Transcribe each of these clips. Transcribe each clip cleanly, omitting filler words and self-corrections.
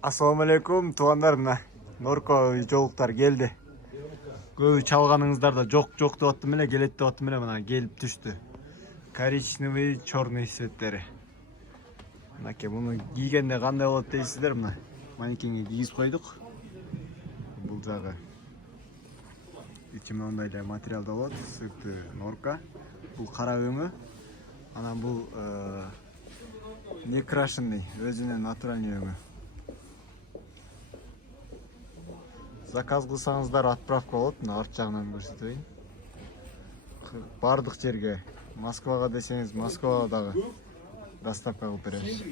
Assalamu alaikum туғандар, мына Норко жолуктар келди. Көбү чалганыңыздар да жок деп аттым эле, келет деп аттым эле, мына келип түштү. Коричневый, черный цветтери. Мынакей, муну кийгенде кандай болот дейсиздер, мына манекенге кийгиз койдук. Бул жагы ичи мындай эле материалда болот, сыйктуу Норка. Бул кара өңү. Анан бул не крашенный, өзүнүн натуральный өңү. Заказ кылсаңыздар отправка болот, мына арт жагынан көрсөтөйүн. Бардык жерге, Москвага десеңиз, Москвага дагы доставка кылып беребиз.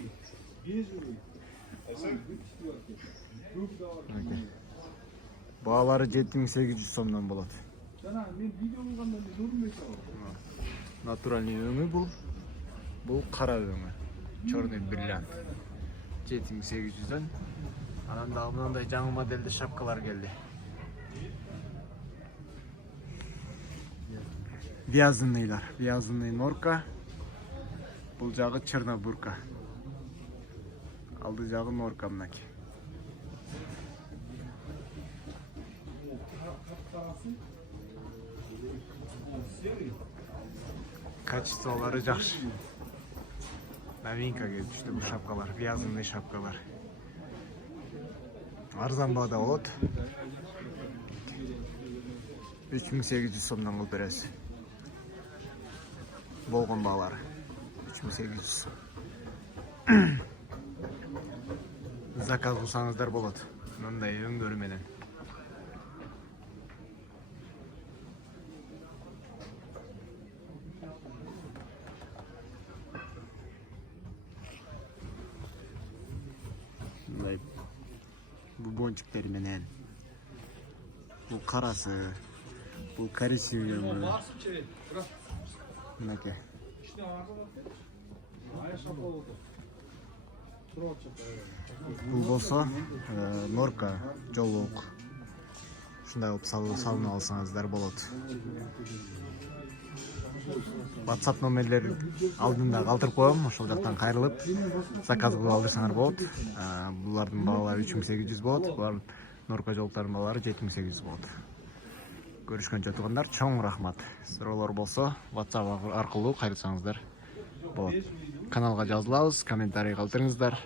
Баалары 7800 сомдон болот. Натуральный өңү бул. Бул кара өңү. Черный бриллиант. 7800дөн. Анан дагы мындай жаңы модельде шапкалар келди. Вязаныйлар, вязаный Норка. Бул жагы чернобурка. Алды жагы Норка мынакей. Качестволары жакшы. Новинка келип түштү бул шапкалар, вязаный шапкалар. Арзан баада болот. 3800 сомдон кылып беребиз. Болгон баалары 3800. Заказ кылсаңыздар болот. Мындай өңдөрү менен. Мындай бубончиктери менен. Бул карасы, бул коричневый. Мынакей. Бул болсо Норка жолук. Ушундай кылып салынып алсаңыздар болот. WhatsApp номерлер алдында калтырып коем, ошол жактан кайрылып заказ кылып алдырсаңар болот. Булардын баалары 3800 болот, булар Норка жолуктардын баалары 7800 болот. Көрүшкөнчө туугандар, чоң рахмат. Суроолор болсо WhatsApp аркылуу кайрылсаңыздар болот. Каналга жазылабыз, комментарий калтырыңыздар.